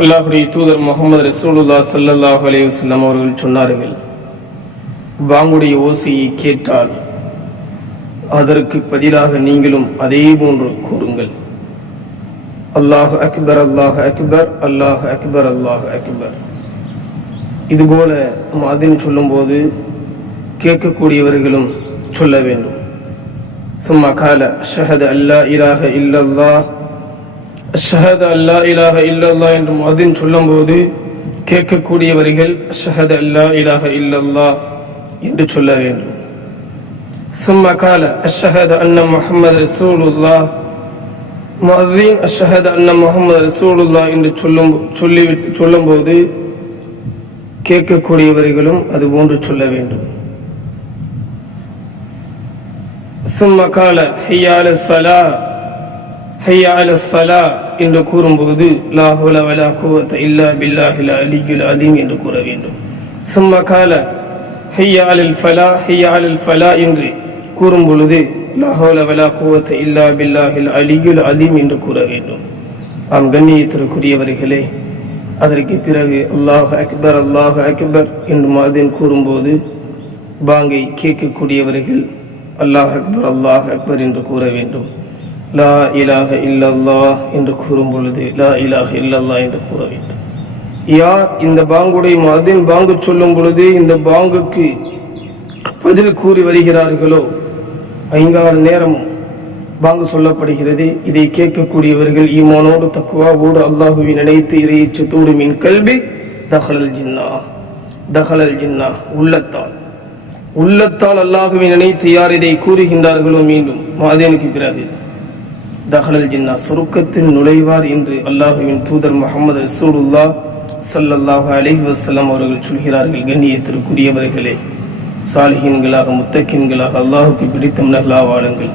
அல்லாஹ்வுடைய தூதர் முஹம்மது ரசூலுல்லாஹ் ஸல்லல்லாஹு அலைஹி வஸல்லம் அவர்கள் சொன்னார்கள், பாங்குடைய ஓசையை கேட்டால் அதற்கு பதிலாக நீங்களும் அதே போன்று கூறுங்கள், அல்லாஹு அக்பர் அல்லாஹு அக்பர் அல்லாஹு அக்பர் அல்லாஹு அக்பர். இதுபோல முஅத்தின் சொல்லும்போது கேட்கக்கூடியவர்களும் சொல்ல வேண்டும். சும்மா கால அஷ்ஹது அல்லா இலாஹ இல்லல்லாஹ் அஷ்ஹது அல்லா இலாஹ இல்லல்லாஹ் என்று முஅத்தின் சொல்லும்போது கேட்கக்கூடியவர்கள் அஷ்ஹது அல்லா இலாஹ இல்லல்லாஹ் என்று சொல்ல வேண்டும். சும்மா கால அஷ்ஹது அன்ன முஹம்மது ரசூலுல்லாஹ் முஅத்தின் அஷ்ஹது அன்ன முஹம்மது ரசூலுல்லாஹ் என்று சொல்லும்போது கேட்கக்கூடியவர்களும் அதுபோன்று சொல்ல வேண்டும். சும்ம கால ஹய்யா அலஸ் ஸலாஹ் ஹய்யா அலஸ் ஸலாஹ் என்று கூறும்போது லா ஹவ்ல வலா குவத்த இல்லா பில்லாஹில் அலியுல் அதீம் என்று கூற வேண்டும். சும்ம கால ஹய்யா அலல் ஃபலாஹ் ஹய்யா அலல் ஃபலாஹ் என்று கூறும் பொழுது லா ஹவ்ல வலா குவத்த இல்லா பில்லாஹில் அலியுல் அதீம் என்று கூற வேண்டும். ஆம் கண்ணியத்திற்குரியவர்களே, அதற்கு பிறகு அல்லாஹு அக்பர் அல்லாஹு அக்பர் என்று முஅத்தின் கூறும்போது பாங்கை கேட்கக்கூடியவர்கள் அல்லாஹ் அக்பர் அல்லாஹ் அக்பர் என்று கூற வேண்டும். லா இலாஹ இல்லல்லாஹ் என்று கூறும் பொழுது லா இலாஹ இல்லல்லாஹ் என்று கூற வேண்டும். யார் இந்த பாங்குடைய முஅத்தின் பாங்கு சொல்லும் பொழுது இந்த பாங்குக்கு பதில் கூறி வருகிறார்களோ, 5 நேரமும் பாங்கு சொல்லப்படுகிறது. இதை கேட்கக்கூடியவர்கள் ஈமானோடு தக்வாவோடு அல்லாஹுவை நினைத்து இறையச்சத்தோடு மின் கல்வி தஹலல் ஜின்னா தஹலல் ஜின்னா உள்ளத்தால் அல்லாஹுவை நினைத்து யார் இதை கூறுகின்றார்களோ மீண்டும் முஅத்தினுக்கு பிறகு தஹலல் ஜின்னா சொர்க்கத்தில் நுழைவார் என்று அல்லாஹுவின் தூதர் முஹம்மது ரசூலுல்லாஹ் ஸல்லல்லாஹு அலைஹி வஸல்லம் அவர்கள் சொல்கிறார்கள். கண்ணியத்திற்குரியவர்களே, சாலிஹீன்களாக முத்தகீன்களாக அல்லாஹுக்கு பிடித்தவர்களாக வாழுங்கள்.